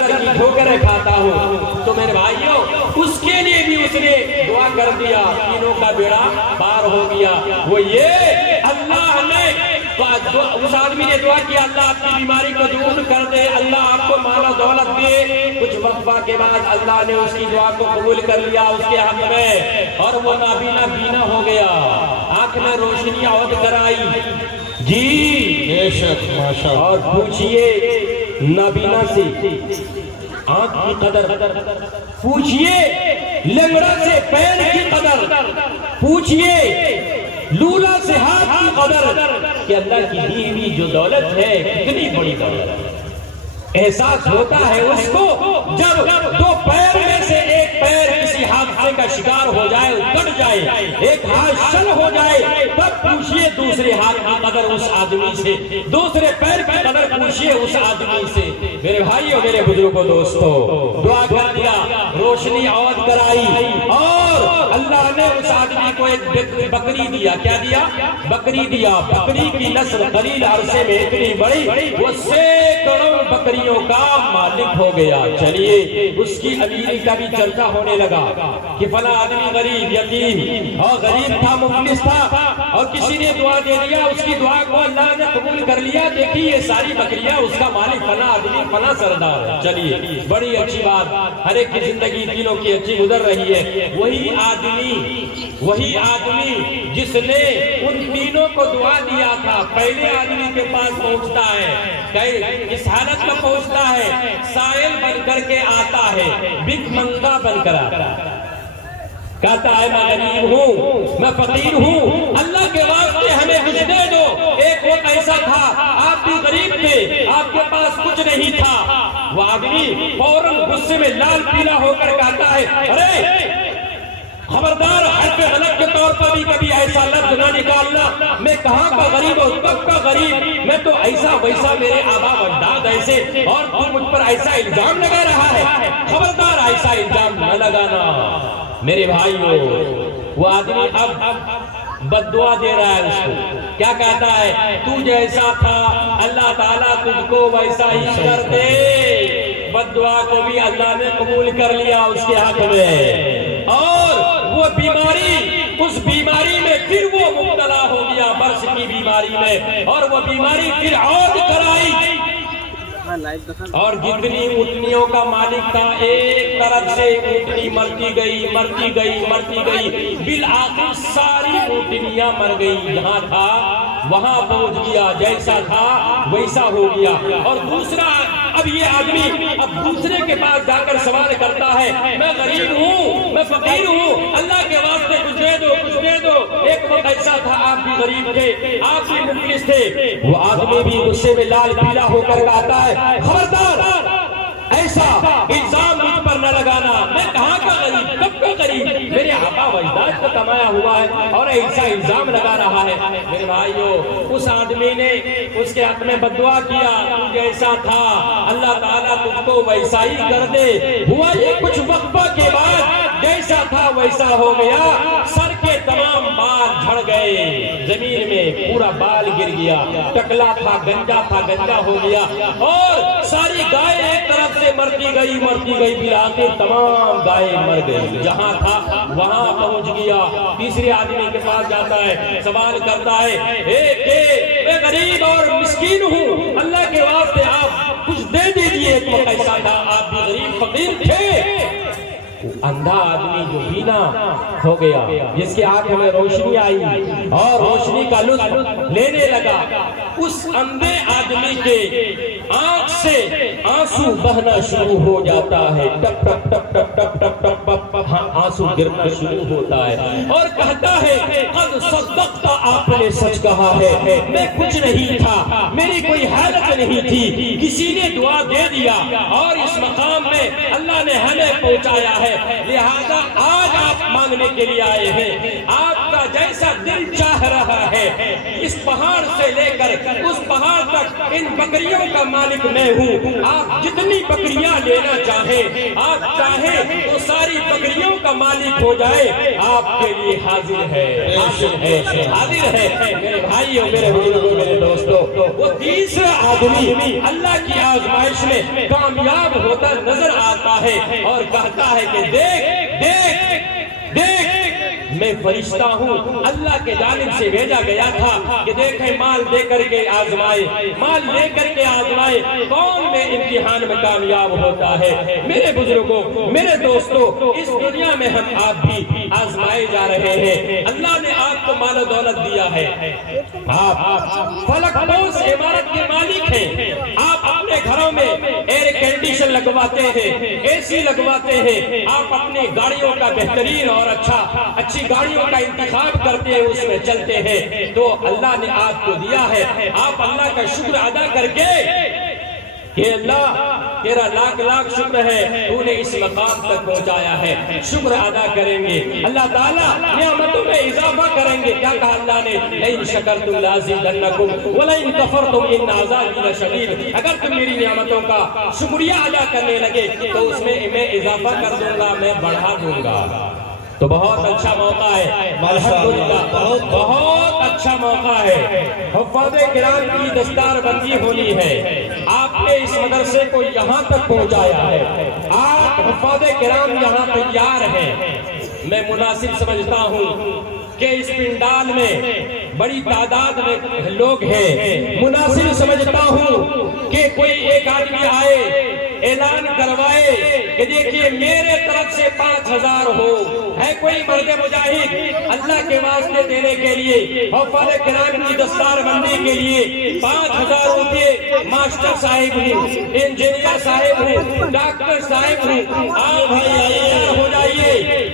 نظر کی ٹھوکریں کھاتا ہوں۔ تو میرے بھائیوں اس کے لیے بھی اس نے دعا کر دیا، تینوں کا بیڑا پار ہو گیا۔ وہ یہ اللہ نے اس آدمی نے دعا کیا اللہ آپ کی بیماری کو دور کر دے، اللہ آپ کو مال و دولت دے۔ کچھ وقفہ کے بعد اللہ نے اس کی دعا کو قبول کر لیا اس کے حق میں، اور وہ نابینا بینا ہو گیا، آنکھ میں روشنی عود کرائی۔ جی بے شک ماشاءاللہ۔ اور پوچھئے نابینا سے آنکھ کی قدر، پوچھئے لنگڑا سے پیر کی قدر، پوچھئے لولا سے ہاتھ کی قدر کہ اللہ کی دی ہوئی جو دولت ہے کتنی بڑی دولت ہے۔ احساس ہوتا ہے اس کو جب دو پیر میں سے ایک پیر کسی حادثے کا شکار ہو جائے، کٹ جائے، ایک ہاتھ شل ہو جائے، تب پوچھئے دوسرے ہاتھ کی قدر اس آدمی سے، دوسرے پیر کی قدر پوچھئے اس آدمی سے۔ میرے بھائیوں میرے بزرگوں دوستو، دعا کر دیا، روشنی عود کرائی، اور اللہ نے اس آدمی کو ایک بکری دیا۔ کیا دیا؟ بکری دیا۔ بکری کی نسل قلیل عرصے میں اتنی بڑی، وہ سینکڑوں بکریوں کا مالک ہو گیا۔ چلیے اس کی امیری کا بھی چرچا ہونے لگا کہ فلاں آدمی غریب یتیم اور غریب تھا، مفلس تھا، اور کسی نے دعا دے دیا، اس کی دعا کو اللہ نے قبول کر لیا۔ دیکھیے یہ ساری بکریاں اس کا مالک فلاں آدمی فلاں سردار ہے۔ چلیے بڑی اچھی بات، ہر ایک کی زندگی تینوں کی اچھی گزر رہی ہے۔ وہی آدمی جس نے ان تینوں کو دعا دیا تھا، پہلے آدمی کے پاس پہنچتا ہے، اس حالت میں پہنچتا ہے، سائل بن کر کے آتا ہے، بھک منگا بن کر آتا ہے، کہتا ہے میں غریب ہوں، میں فقیر ہوں، اللہ کے واسطے ہمیں کچھ دے دو۔ ایک وقت ایسا تھا آپ بھی غریب تھے، آپ کے پاس کچھ نہیں تھا۔ وہ آدمی فوراً غصے میں لال پیلا ہو کر کہتا ہے ارے خبردار، حرف غلط کے طور پر بھی کبھی ایسا لفظ نہ نکالنا، میں کہاں کا غریب ہوں، کب کا غریب، میں تو ایسا ویسا، میرے آبا و اجداد ایسے، اور تو مجھ پر ایسا الزام لگا رہا ہے، خبردار ایسا الزام نہ لگانا۔ میرے بھائیو وہ آدمی اب بد دعا دے رہا ہے اس کو، کیا کہتا ہے تو جیسا تھا اللہ تعالیٰ تجھ کو ویسا ہی کر دے۔ بد دعا کو بھی اللہ نے قبول کر لیا اس کے حق میں، اور وہ بیماری، اس بیماری میں پھر وہ مبتلا ہو گیا، برس کی بیماری میں، اور وہ بیماری پھر عود کرائی، اور جتنی اونٹنیوں کا مالک تھا ایک طرف سے اونٹنی مرتی گئی مرتی گئی مرتی گئی، بالآخر ساری اونٹنیاں مر گئی، جہاں تھا وہاں پہنچ گیا، جیسا تھا ویسا ہو گیا۔ اور دوسرا اب یہ آدمی اب دوسرے کے پاس جا کر سوال کرتا ہے میں غریب ہوں، میں فقیر ہوں، اللہ کے واسطے کچھ دے دو، کچھ دے دو۔ ایک وقت ایسا تھا آپ بھی غریب تھے، آپ بھی مفلس تھے۔ وہ آدمی بھی غصے میں لال پیلا ہو کر کہتا ہے خبردار ایسا الزام مجھ پر نہ لگانا، میں کہاں کا غریب، کب کا غریب، میرے آبا و اجداد کا کمایا ہوا ہے، اور ایسا الزام لگا رہا ہے۔ میرے بھائیو اس آدمی نے اس کے حق میں بد دعا کیا، تو جیسا تھا اللہ تعالیٰ تم کو ویسا ہی کر دے۔ ہوا یہ کچھ وقفہ کے بعد جیسا تھا ویسا ہو گیا، سر کے تمام بال جھڑ گئے، زمین میں پورا بال گر گیا، ٹکلا تھا گنجا ہو گیا، اور ساری گائے ایک طرف سے مرتی گئی بالآخر تمام گائے مر گئی، جہاں تھا وہاں پہنچ گیا۔ تیسرے آدمی کے پاس جاتا ہے، سوال کرتا ہے میں غریب اور مسکین ہوں، اللہ کے واسطے آپ کچھ دے دیجئے۔ تو ایسا تھا آپ بھی غریب فقیر تھے۔ اندھا آدمی جو بینا ہو گیا، جس کے آنکھ میں روشنی آئی اور روشنی کا لطف لینے لگا، اس اندھے آدمی کے آنکھ سے آنسو بہنا شروع ہو جاتا ہے، ٹپ ٹپ ٹپ ٹپ ٹپ ٹپ ٹپ ٹپ آنسو گرنا شروع ہوتا ہے، اور کہتا ہے قد صدقت، آپ نے سچ کہا ہے، میں کچھ نہیں تھا، میری کوئی حالت نہیں تھی، کسی نے دعا دے دیا، اور اس مقام میں اللہ نے ہمیں پہنچایا ہے، لہذا آج آپ مانگنے کے لیے آئے ہیں، آپ کا جیسا دل چاہ رہا ہے، اس پہاڑ سے لے کر اس پہاڑ تک ان بکریوں کا مالک میں ہوں، آپ جتنی بکریاں لینا چاہیں، آپ چاہیں تو ساری بکریاں کشتیوں کا مالک ہو جائے آپ کے لیے حاضر ہے، حاضر ہے، حاضر ہے۔ میرے بھائیوں، میرے بزرگوں، میرے دوستوں، وہ تیسرا آدمی اللہ کی آزمائش میں کامیاب ہوتا نظر آتا ہے اور کہتا ہے کہ دیکھ دیکھ دیکھ میں فرشتہ ہوں، اللہ کے جانب سے بھیجا گیا تھا کہ دیکھیں مال دے کر کے آزمائے، مال لے کر کے آزمائے کون میں امتحان میں کامیاب ہوتا ہے۔ میرے بزرگوں، میرے دوستوں، اس دنیا میں ہم آپ بھی آزمائے جا رہے ہیں۔ اللہ نے آپ کو مال و دولت دیا ہے، آپ فلک پوش عمارت کے مالک ہیں، آپ اپنے گھروں میں ایئر کنڈیشن لگواتے ہیں، اے سی لگواتے ہیں، آپ اپنی گاڑیوں کا بہترین اور اچھی گاڑیوں کا انتخاب کرتے ہیں، اس میں چلتے ہیں، تو اللہ نے آپ کو دیا ہے۔ آپ اللہ کا شکر ادا کر کے کہ اللہ تیرا لاکھ لاکھ شکر ہے تو نے اس مقام تک پہنچایا ہے، شکر ادا کریں گے، اللہ تعالیٰ نعمتوں میں اضافہ کریں گے۔ کیا کہا اللہ نے؟ لئن شکرتم لازیدنکم ولئن کفرتم ان عذابی لشدید۔ اگر تم میری نعمتوں کا شکریہ ادا کرنے لگے تو اس میں اضافہ کر دوں گا، میں بڑھا دوں گا۔ تو بہت اچھا موقع ہے، الحمدللہ بہت اچھا موقع ہے۔ حفاظ کرام کی دستار بندی ہونی ہے، آپ نے اس مدرسے کو یہاں تک پہنچایا ہے، آپ حفاظ کرام یہاں تیار ہیں۔ میں مناسب سمجھتا ہوں کہ اس پنڈال میں بڑی تعداد میں لوگ ہیں، مناسب سمجھتا ہوں کہ کوئی ایک آدمی آئے، اعلان کروائے کہ دیکھیے میرے طرف سے 5000 ہو، ہے کوئی مرد مجاہد اللہ کے واسطے دینے کے لیے، حفاظ کرام کی دستار بندی کے لیے 5000 روپے ماسٹر صاحب ہوں، انجینئر صاحب ہوں، ڈاکٹر صاحب ہوں، آپ تیار ہو جائیے۔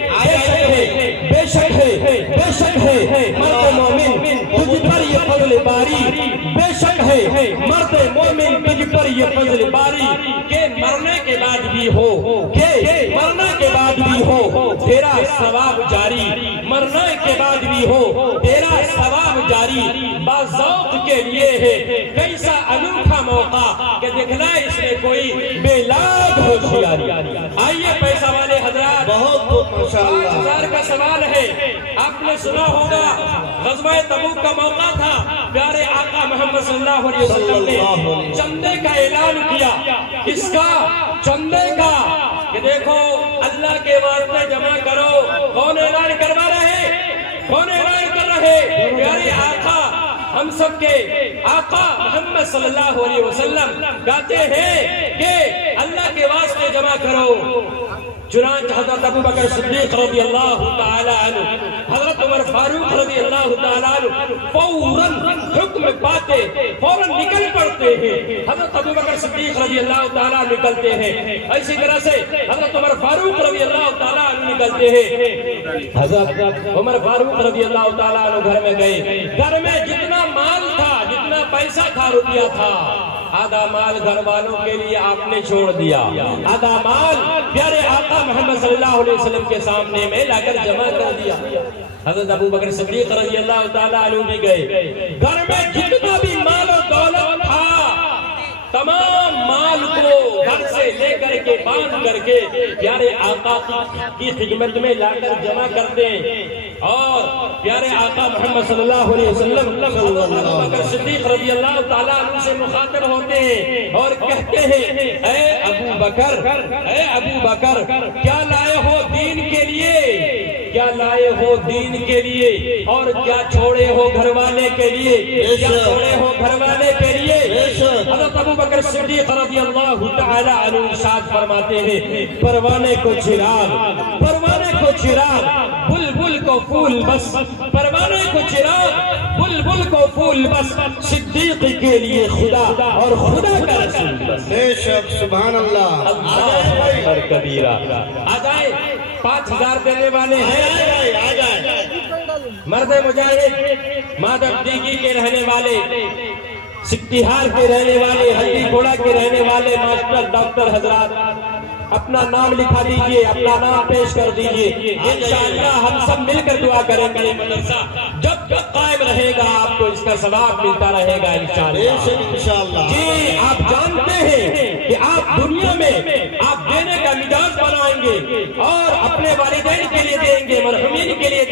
بے شک ہے، بے شک ہے مرد مومن تجھ پر یہ فضل باری، بے شک ہے مرد مومن تجھ پر یہ فضل باری کہ مرنے کے بعد بھی ہو، کہ مرنے کے بعد بھی ہو تیرا ثواب جاری، مرنے کے بعد بھی ہو تیرا ثواب جاری۔ باذوق کے لیے ہے کیسا انوکھا موقع کہ دکھلائے اس میں کوئی بے لاگ ہوشیاری۔ آئیے پیسہ والے حضرات، بہت ماشاءاللہ 5000 کا سوال ہے۔ آپ نے سنا ہوگا غزوہ تبوک کا موقع تھا، پیارے آقا محمد صلی اللہ علیہ وسلم نے چندے کا اعلان کیا، اس کا چندے کا کہ دیکھو اللہ کے واسطے جمع کرو۔ کون اعلان کروا رہے؟ کون اعلان کر رہے؟ پیارے آقا، ہم سب کے آقا محمد صلی اللہ علیہ وسلم کہتے ہیں کہ اللہ کے واسطے جمع کرو۔ چنانچہ حضرت ابو بکر صدیق رضی اللہ تعالی عنہ، حضرت عمر فاروق رضی اللہ تعالی عنہ فوراً حکم پاتے فوراً نکل پڑتے ہیں۔ حضرت ابو بکر صدیق رضی اللہ تعالی عنہ نکلتے ہیں، اسی طرح سے حضرت عمر فاروق رضی اللہ تعالی عنہ نکلتے ہیں۔ حضرت عمر فاروق رضی اللہ تعالی عنہ گھر میں گئے، گھر میں جتنا مال تھا، جتنا پیسہ تھا، روپیہ تھا، آدھا مال گھر والوں کے لیے آپ نے چھوڑ دیا، آدھا مال پیارے آقا محمد صلی اللہ علیہ وسلم کے سامنے میں لا کر جمع کر دیا۔ حضرت ابو بکر صدیق رضی اللہ تعالیٰ عنہ بھی گئے، گھر میں جتنا بھی مال و دولت تھا تمام مال کو گھر سے لے کر کے باندھ کر کے پیارے آقا کی خدمت میں لا کر جمع کرتے ہیں، اور پیارے آقا محمد صلی اللہ علیہ وسلم ابو بکر صدیق رضی اللہ تعالیٰ عنہ سے مخاطب ہوتے ہیں اور کہتے ہیں اے ابو بکر، اے ابو بکر، کیا لائے ہو دین کے لیے، کیا لائے ہو دین کے لیے، اور کیا چھوڑے ہو گھر والے کے لیے، کیا چھوڑے ہو گھر والے کے لیے۔ حضرت ابو بکر صدیق رضی اللہ تعالی عنہ ارشاد فرماتے ہیں پروانے کو چراغ، پروانے کو چراغ، بلبل کو پھول بس، پروانے کو چراغ، بلبل کو پھول بس، صدیق کے لیے خدا اور خدا کا رسول بس۔ بے شک، سبحان اللہ، اللہ اکبر کبیرہ۔ آ جائے 5000 دینے والے ہیں، آ جائے مرد مجاہد، مادھو دیگی کے رہنے والے، سکتیہار کے رہنے والے، ہلدی گوڑا کے رہنے والے ماسٹر ڈاکٹر حضرات اپنا نام لکھا دیجئے، اپنا نام پیش کر دیجئے۔ انشاءاللہ ہم سب مل کر دعا کریں گے، مدرسہ جب تک قائم رہے گا آپ کو اس کا ثواب ملتا رہے گا انشاءاللہ۔ جی آپ جانتے ہیں کہ آپ دنیا میں آپ دینے کا مزاج بنائیں گے، اور اپنے والدین کے لیے دیں گے، مرحومین کے لیے